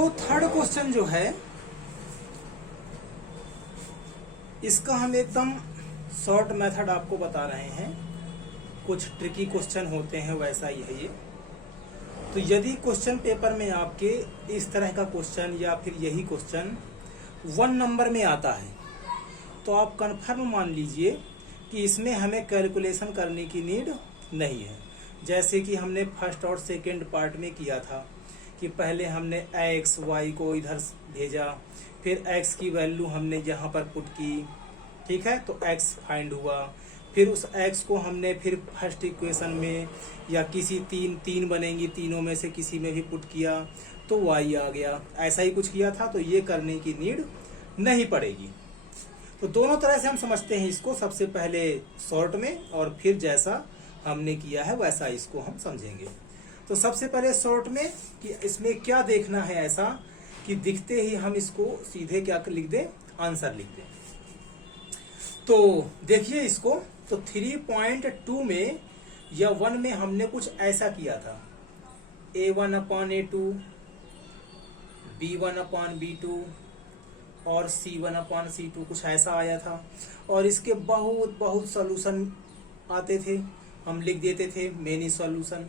तो third question जो है इसका हम एकदम शॉर्ट मेथड आपको बता रहे हैं। कुछ ट्रिकी क्वेश्चन होते हैं, वैसा ही है ये। तो यदि क्वेश्चन पेपर में आपके इस तरह का क्वेश्चन या फिर यही क्वेश्चन 1 नंबर में आता है तो आप कंफर्म मान लीजिए कि इसमें हमें कैलकुलेशन करने की नीड नहीं है। जैसे कि हमने फर्स्ट और सेकंड पार्ट में किया था कि पहले हमने x y को इधर भेजा, फिर x की वैल्यू हमने यहाँ पर पुट की, ठीक है, तो x फाइंड हुआ। फिर उस x को हमने फिर फर्स्ट इक्वेशन में या किसी तीन बनेंगी, तीनों में से किसी में भी पुट किया तो y आ गया। ऐसा ही कुछ किया था, तो ये करने की नीड नहीं पड़ेगी। तो दोनों तरह से हम समझते हैं इसको, सबसे पहले शॉर्ट में और फिर जैसा हमने किया है वैसा इसको हम समझेंगे। तो सबसे पहले शॉर्ट में कि इसमें क्या देखना है ऐसा कि दिखते ही हम इसको सीधे क्या लिख दें, आंसर लिख दें। तो देखिए इसको, तो 3.2 में या 1 में हमने कुछ ऐसा किया था, a1/a2, b1/b2 और c1/c2 कुछ ऐसा आया था। और इसके बहुत सॉल्यूशन आते थे, हम लिख देते थे मेनी सॉल्यूशन।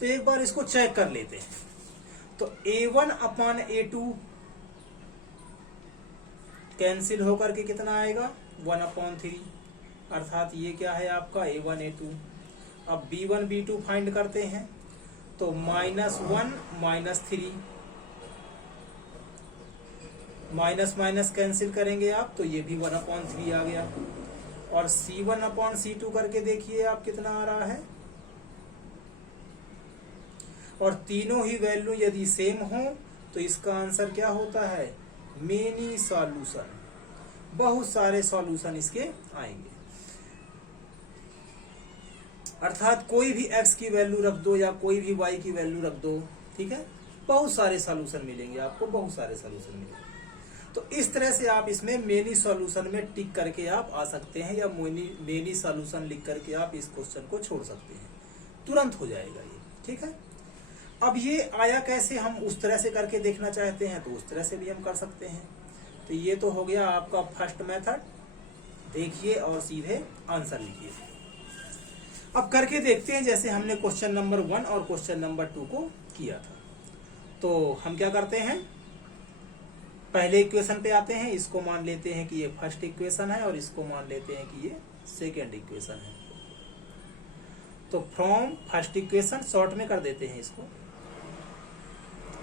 तो एक बार इसको चेक कर लेते हैं। तो a1/a2 कैंसिल होकर के कितना आएगा, 1/3, अर्थात ये क्या है आपका a1/a2। अब b1 b2 फाइंड करते हैं तो -1 -3, माइनस माइनस कैंसिल करेंगे आप तो ये भी 1/3 आ गया। और c1/c2 करके देखिए आप कितना आ रहा है। और तीनों ही वैल्यू यदि सेम हो तो इसका आंसर क्या होता है, मेनी सॉल्यूशन, बहुत सारे सॉल्यूशन इसके आएंगे। अर्थात कोई भी x की वैल्यू रख दो या कोई भी y की वैल्यू रख दो, ठीक है, बहुत सारे सॉल्यूशन मिलेंगे आपको, बहुत सारे सॉल्यूशन मिलेंगे। तो इस तरह से आप इसमें मेनी सॉल्यूशन में टिक करके आप आ सकते हैं या मेनी सॉल्यूशन लिख करके आप इस क्वेश्चन को छोड़ सकते हैं, तुरंत हो जाएगा ये, ठीक है। अब ये आया कैसे, हम उस तरह से करके देखना चाहते हैं तो उस तरह से भी हम कर सकते हैं। तो ये तो हो गया आपका फर्स्ट मेथड, देखिए और सीधे आंसर लिखिए। अब करके देखते हैं जैसे हमने क्वेश्चन नंबर 1 और क्वेश्चन नंबर 2 को किया था। तो हम क्या करते हैं, पहले इक्वेशन पे आते हैं, इसको मान लेते हैं कि ये फर्स्ट इक्वेशन है और इसको मान लेते हैं कि ये सेकेंड इक्वेशन है। तो फ्रॉम फर्स्ट इक्वेशन शॉर्ट में कर देते हैं इसको,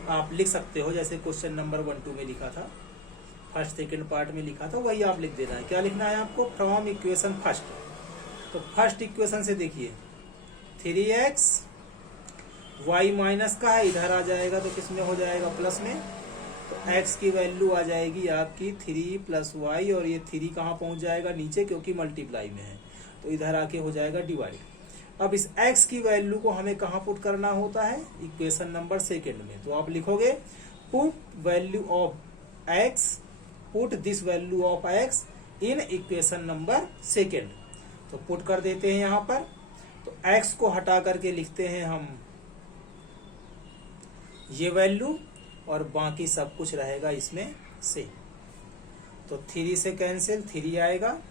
आप लिख सकते हो जैसे क्वेश्चन नंबर 1 2 में लिखा था, फर्स्ट सेकेंड पार्ट में लिखा था, वही आप लिख देना है। क्या लिखना है आपको, फ्रॉम इक्वेशन फर्स्ट। तो फर्स्ट इक्वेशन से देखिए 3x y माइनस का है, इधर आ जाएगा तो किसमें हो जाएगा, प्लस में। तो x की वैल्यू आ जाएगी आपकी 3 + y, और ये 3 कहाँ पहुंच जाएगा, नीचे, क्योंकि मल्टीप्लाई में है, तो इधर आके हो जाएगा डिवाइड। अब इस x की वैल्यू को हमें कहाँ पुट करना होता है, इक्वेशन नंबर सेकेंड में। तो आप लिखोगे put value of x, put this value of x in equation number second. तो पुट कर देते हैं यहाँ पर। तो x को हटा करके लिखते हैं हम ये वैल्यू, और बाकी सब कुछ रहेगा इसमें से। तो 3 से कैंसिल 3 आएगा,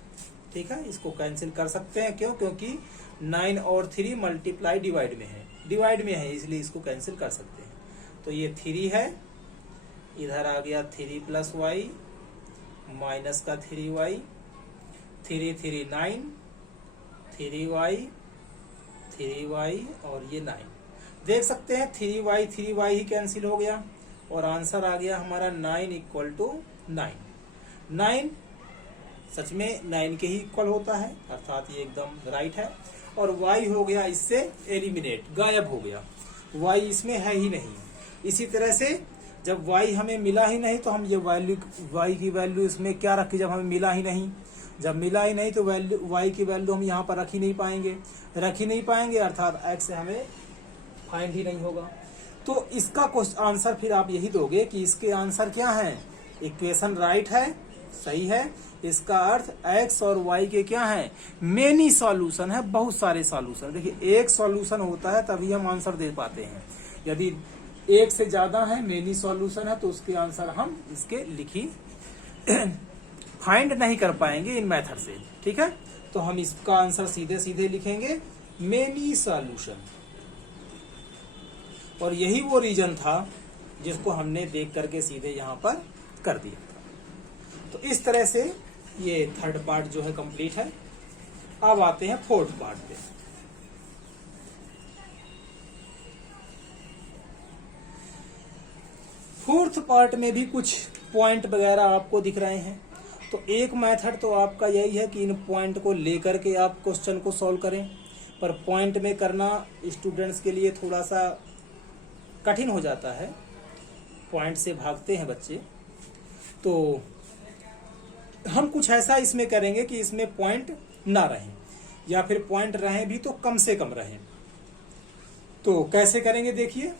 ठीक है, इसको कैंसिल कर सकते हैं। क्यों, क्योंकि 9 और 3 मल्टीप्लाई डिवाइड में है, इसलिए इसको कैंसिल कर सकते हैं। तो ये 3 है, इधर आ गया 3 + y माइनस का 3y, 3 3 9, 3y और ये 9। देख सकते हैं 3y ही कैंसिल हो गया और आंसर आ गया हमारा 9 = 9। 9 सच में 9 के ही इक्वल होता है, अर्थात ये एकदम राइट है। और y हो गया इससे एलिमिनेट, गायब हो गया, y इसमें है ही नहीं। इसी तरह से जब y हमें मिला ही नहीं तो हम ये वैल्यू, y की वैल्यू इसमें क्या रखी, जब हमें मिला ही नहीं, जब मिला ही नहीं तो वैल्यू y की वैल्यू हम यहाँ पर रख ही नहीं पाएंगे, अर्थात x से हमें फाइंड ही नहीं होगा। तो इसका आंसर फिर आप यही दोगे कि इसके आंसर क्या है, इक्वेशन राइट है, सही है। इसका अर्थ x और y के क्या है, मेनी सॉल्यूशन है, बहुत सारे सॉल्यूशन। देखिए एक सॉल्यूशन होता है तभी हम आंसर दे पाते हैं। यदि एक से ज्यादा है, मेनी सॉल्यूशन है, तो उसके आंसर हम इसके लिखी फाइंड नहीं कर पाएंगे इन मेथड से, ठीक है। तो हम इसका आंसर सीधे सीधे लिखेंगे मेनी सॉल्यूशन। और यही वो रीजन था जिसको हमने देख करके सीधे यहां पर कर दिया था। तो इस तरह से ये थर्ड पार्ट जो है कंप्लीट है। अब आते हैं फोर्थ पार्ट पे। फोर्थ पार्ट में भी कुछ पॉइंट वगैरह आपको दिख रहे हैं। तो एक मेथड तो आपका यही है कि इन पॉइंट को लेकर के आप क्वेश्चन को सॉल्व करें, पर पॉइंट में करना स्टूडेंट्स के लिए थोड़ा सा कठिन हो जाता है, पॉइंट से भागते हैं बच्चे। तो हम कुछ ऐसा इसमें करेंगे कि इसमें पॉइंट ना रहें, या फिर पॉइंट रहें भी तो कम से कम रहें। तो कैसे करेंगे देखिए।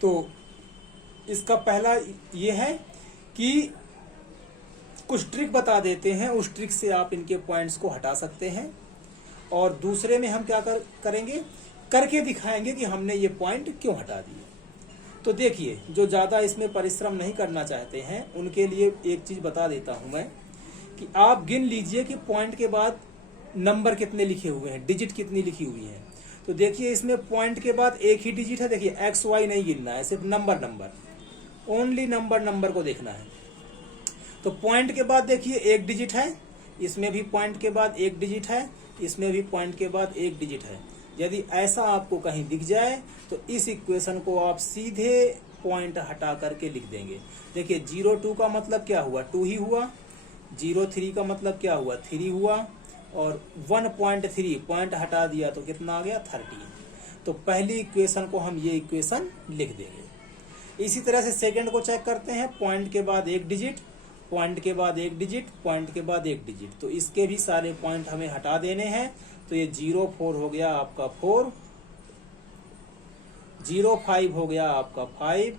तो इसका पहला ये है कि कुछ ट्रिक बता देते हैं, उस ट्रिक से आप इनके पॉइंट्स को हटा सकते हैं। और दूसरे में हम क्या करेंगे, करके दिखाएंगे कि हमने ये पॉइंट क्यों हटा दिए। तो देखिए, जो ज़्यादा इसमें परिश्रम नहीं करना चाहते हैं उनके लिए एक चीज़ बता देता हूं मैं कि आप गिन लीजिए कि पॉइंट के बाद नंबर कितने लिखे हुए हैं, डिजिट कितनी लिखी हुई है। तो देखिए, इसमें पॉइंट के बाद एक ही डिजिट है। देखिए, एक्स वाई नहीं गिनना है, सिर्फ नंबर, ओनली नंबर को देखना है। तो पॉइंट के बाद देखिए एक डिजिट है, इसमें भी पॉइंट के बाद एक डिजिट है, इसमें भी पॉइंट के बाद एक डिजिट है। यदि ऐसा आपको कहीं दिख जाए तो इस इक्वेशन को आप सीधे पॉइंट हटा करके लिख देंगे। देखिए, 0.2 का मतलब क्या हुआ, 2 ही हुआ। 0.3 का मतलब क्या हुआ, 3 हुआ। और 1.3 पॉइंट हटा दिया तो कितना आ गया, 13। तो पहली इक्वेशन को हम ये इक्वेशन लिख देंगे। इसी तरह से सेकंड को चेक करते हैं। पॉइंट के बाद एक डिजिट, पॉइंट के बाद एक डिजिट, पॉइंट के बाद एक डिजिट। तो इसके भी सारे पॉइंट हमें हटा देने हैं। तो ये 0.4 हो गया आपका 4, 0.5 हो गया आपका 5,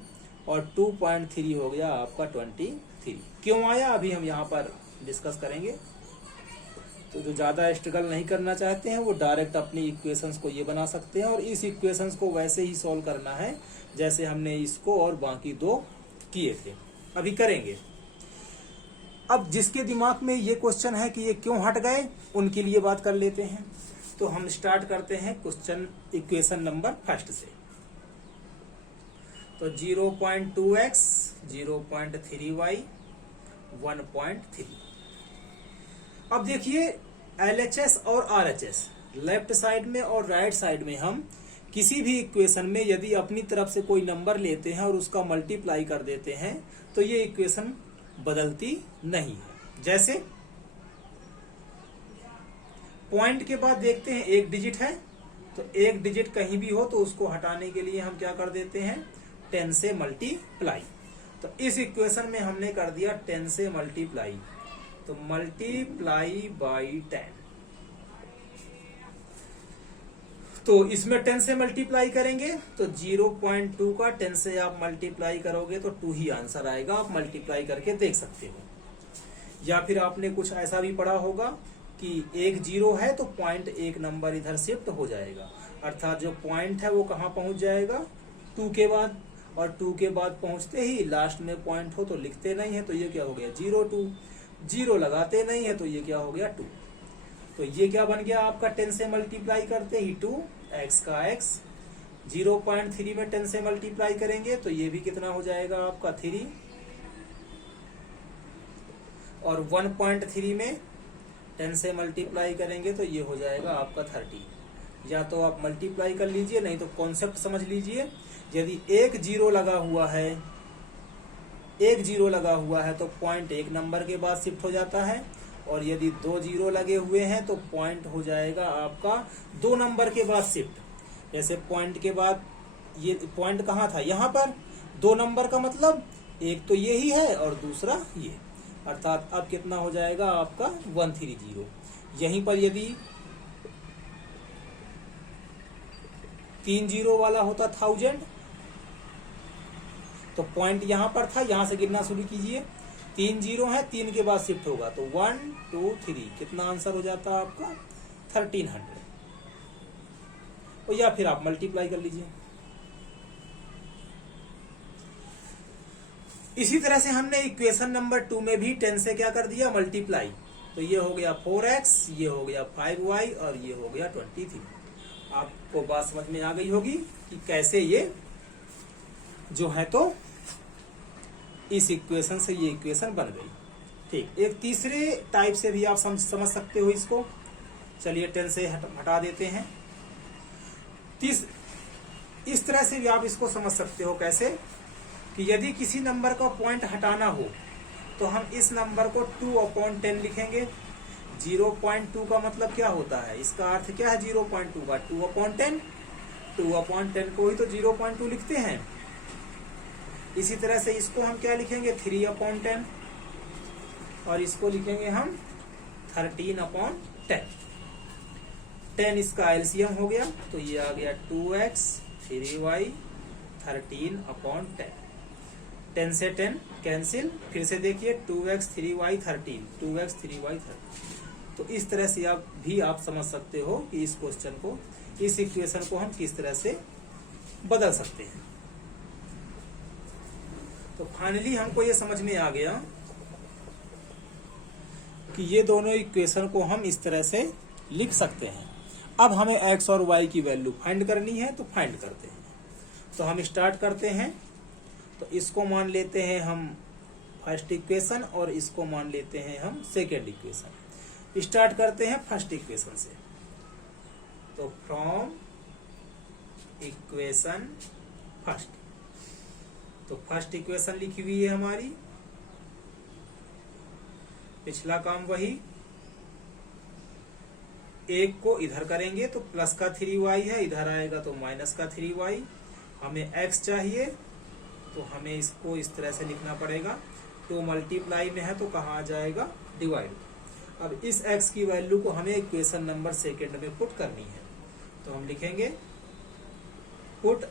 और 2.3 हो गया आपका 23। क्यों आया अभी हम यहाँ पर डिस्कस करेंगे। तो जो ज्यादा स्ट्रगल नहीं करना चाहते हैं वो डायरेक्ट अपनी इक्वेशंस को ये बना सकते हैं, और इस इक्वेशंस को वैसे ही सॉल्व करना है जैसे हमने इसको और बाकी दो किए थे, अभी करेंगे। अब जिसके दिमाग में ये क्वेश्चन है कि ये क्यों हट गए, उनके लिए बात कर लेते हैं। तो हम स्टार्ट करते हैं क्वेश्चन इक्वेशन नंबर फर्स्ट से। तो 0.2x, 0.3y, 1.3। अब देखिए, LHS और RHS लेफ्ट साइड में और राइट साइड में हम किसी भी इक्वेशन में यदि अपनी तरफ से कोई नंबर लेते हैं और उसका मल्टीप्लाई कर देते हैं तो ये इक्वेशन बदलती नहीं है। जैसे पॉइंट के बाद देखते हैं एक डिजिट है, तो एक डिजिट कहीं भी हो तो उसको हटाने के लिए हम क्या कर देते हैं, 10 से मल्टीप्लाई। तो इस इक्वेशन में हमने कर दिया 10 से मल्टीप्लाई, तो मल्टीप्लाई बाई 10। तो इसमें 10 से मल्टीप्लाई करेंगे तो 0.2 का 10 से आप मल्टीप्लाई करोगे तो 2 ही आंसर आएगा। आप मल्टीप्लाई करके देख सकते हो। या फिर आपने कुछ ऐसा भी पढ़ा होगा कि एक 0 है तो पॉइंट एक नंबर इधर शिफ्ट हो जाएगा, अर्थात जो पॉइंट है वो कहाँ पहुंच जाएगा, 2 के बाद। और 2 के बाद पहुंचते ही लास्ट में पॉइंट हो तो लिखते नहीं है, तो ये क्या हो गया 0.2। 0 लगाते नहीं है तो ये क्या हो गया 2। तो ये क्या बन गया आपका 10 से मल्टीप्लाई करते ही 2, x का x। 0.3 में 10 से मल्टीप्लाई करेंगे तो ये भी कितना हो जाएगा आपका 3। और 1.3 में 10 से मल्टीप्लाई करेंगे तो ये हो जाएगा आपका 30। या तो आप मल्टीप्लाई कर लीजिए, नहीं तो कॉन्सेप्ट समझ लीजिए। यदि एक 0 लगा हुआ है, एक 0 लगा हुआ है तो पॉइंट एक नंबर के बाद शिफ्ट हो जाता है, और यदि 2 0 लगे हुए हैं तो पॉइंट हो जाएगा आपका 2 नंबर के बाद शिफ्ट। जैसे पॉइंट के बाद ये पॉइंट कहाँ था, यहाँ पर 2 नंबर का मतलब एक तो ये ही है और दूसरा ये, अर्थात अब कितना हो जाएगा आपका 130। यहीं पर यदि 3 0 वाला होता 1000 तो पॉइंट यहां पर था, यहां से गिनना शुरू कीजिए। 3 0 है, 3 के बाद शिफ्ट होगा तो 1 2 3, कितना आंसर हो जाता है आपका 1300। और या फिर आप मल्टीप्लाई कर लीजिए। इसी तरह से हमने इक्वेशन नंबर 2 में भी 10 से क्या कर दिया, मल्टीप्लाई। तो ये हो गया 4x, ये हो गया 5y और ये हो गया 23। आपको बात समझ में आ गई होगी कि कैसे ये जो है तो इस इक्वेशन से ये इक्वेशन बन गई। ठीक, एक तीसरे टाइप से भी आप समझ सकते हो इसको। चलिए 10 से हटा देते हैं। इस तरह से भी आप इसको समझ सकते हो, कैसे कि यदि किसी नंबर का पॉइंट हटाना हो तो हम इस नंबर को 2/10 लिखेंगे। 0.2 का मतलब क्या होता है, इसका अर्थ क्या है 0.2 का, 2/10। 2/10 को ही तो 0.2 लिखते हैं। इसी तरह से इसको हम क्या लिखेंगे, 3/10 और इसको लिखेंगे हम 13/10। 10 इसका एलसीएम हो गया, तो ये आ गया 2x 3y 13/10। 10 से 10 कैंसिल, फिर से देखिए 2x 3y 13, 2x 3y 13। तो इस तरह से आप समझ सकते हो कि इस क्वेश्चन को, इस इक्वेशन को हम किस तरह से बदल सकते हैं। तो फाइनली हमको ये समझ में आ गया कि ये दोनों इक्वेशन को हम इस तरह से लिख सकते हैं। अब हमें x और y की वैल्यू फाइंड करनी है, तो फाइंड करते हैं। तो हम स्टार्ट करते हैं। तो इसको मान लेते हैं हम फर्स्ट इक्वेशन और इसको मान लेते हैं हम सेकेंड इक्वेशन। स्टार्ट करते हैं फर्स्ट इक्वेशन से। तो फ्रॉम इक्वेशन फर्स्ट, तो फर्स्ट इक्वेशन लिखी हुई है हमारी, पिछला काम वही। एक को इधर करेंगे तो प्लस का 3y है, इधर आएगा तो माइनस का 3y। हमें x चाहिए, तो हमें इसको इस तरह से लिखना पड़ेगा। तो मल्टीप्लाई में है तो कहाँ आ जाएगा, डिवाइड। अब इस x की वैल्यू को हमें इक्वेशन नंबर सेकेंड में पुट करनी है। तो हम लिखेंगे put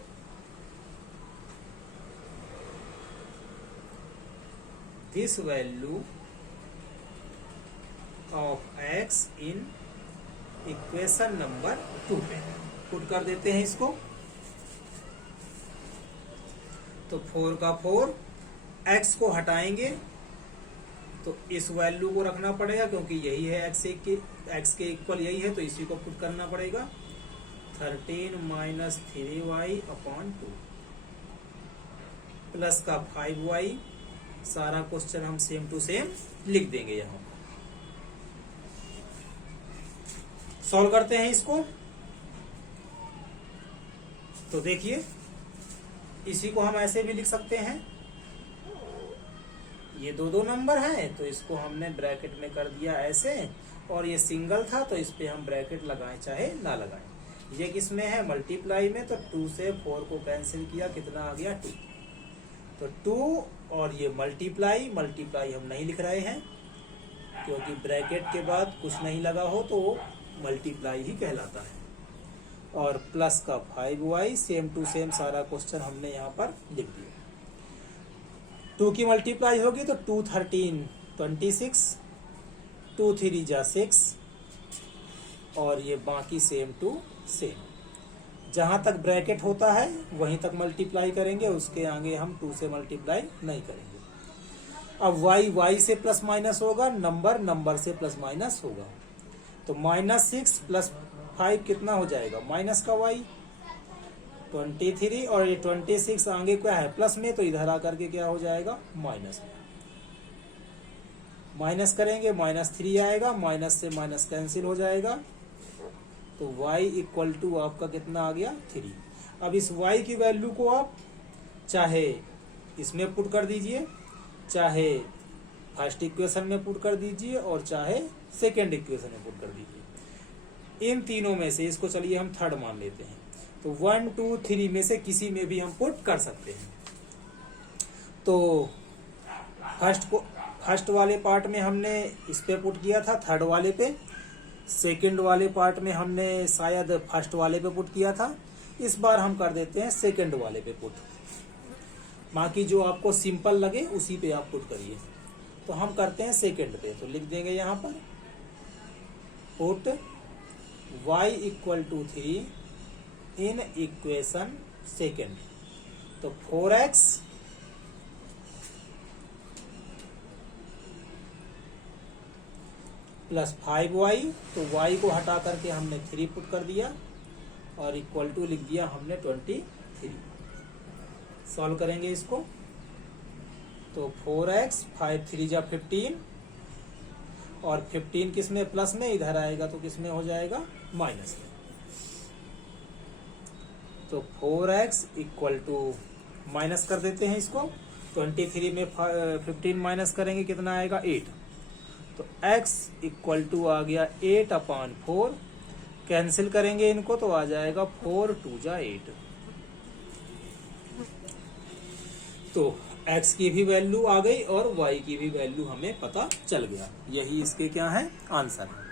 this value of x in equation number 2 पे पुट कर देते हैं इसको। तो 4 का 4, x को हटाएंगे तो इस वैल्यू को रखना पड़ेगा, क्योंकि यही है x के इक्वल यही है, तो इसी को पुट करना पड़ेगा। 13 माइनस 3y/2 प्लस का 5y। सारा क्वेश्चन हम सेम टू सेम लिख देंगे। यहाँ सॉल्व करते हैं इसको। तो देखिए, इसी को हम ऐसे भी लिख सकते हैं। ये दो नंबर हैं, तो इसको हमने ब्रैकेट में कर दिया ऐसे, और ये सिंगल था तो इस पे हम ब्रैकेट लगाएं चाहे ना लगाएं। ये किस में है, मल्टीप्लाई में। तो 2 से 4 को कैंसिल किया, कितना आ गया 2। तो 2 और ये मल्टीप्लाई हम नहीं लिख रहे हैं, क्योंकि ब्रैकेट के बाद कुछ नहीं लगा हो तो वो मल्टीप्लाई ही कहलाता है। और प्लस का 5y, सेम टू सेम सारा क्वेश्चन हमने यहाँ पर लिख दिया। 2 की मल्टीप्लाई होगी तो 2 13 26, 2 3 जा 6, और ये बाकी सेम टू सेम। जहां तक ब्रैकेट होता है वहीं तक मल्टीप्लाई करेंगे, उसके आगे हम 2 से मल्टीप्लाई नहीं करेंगे। अब y से प्लस माइनस होगा, नंबर से प्लस माइनस होगा। तो -6 + 5 कितना हो जाएगा, माइनस का y 23, और ये 26 आगे क्या है प्लस में, तो इधर आकर के क्या हो जाएगा, माइनस में। माइनस करेंगे -3 आएगा, माइनस से माइनस कैंसिल हो जाएगा। तो y = आपका कितना आ गया, 3। अब इस y की वैल्यू को आप चाहे इसमें पुट कर दीजिए, चाहे फर्स्ट इक्वेशन में पुट कर दीजिए, और चाहे सेकेंड इक्वेशन में पुट कर दीजिए। इन तीनों में से इसको चलिए हम थर्ड मान लेते हैं। तो 1 2 3 में से किसी में भी हम पुट कर सकते हैं। तो फर्स्ट वाले पार्ट में हमने इस पे पुट किया था, थर्ड वाले पे। सेकंड वाले पार्ट में हमने शायद फर्स्ट वाले पे पुट किया था। इस बार हम कर देते हैं सेकंड वाले पे पुट। बाकी जो आपको सिंपल लगे उसी पे आप पुट करिए। तो हम करते हैं सेकंड पे, तो लिख देंगे यहाँ पर put y = 3 in equation second. तो 4x प्लस 5y, तो y को हटा करके हमने 3 पुट कर दिया और इक्वल टू लिख दिया हमने 23। सॉल्व करेंगे इसको तो 4x 5 3 जा 15 और 15 किस में प्लस में, इधर आएगा तो किस में हो जाएगा माइनस में। तो 4x इक्वल टू माइनस कर देते हैं इसको, 23 में 15 माइनस करेंगे कितना आएगा 8, तो x इक्वल टू आ गया 8/4, कैंसिल करेंगे इनको तो आ जाएगा 4 2 जा 8। तो x की भी वैल्यू आ गई और y की भी वैल्यू हमें पता चल गया। यही इसके क्या है आंसर है।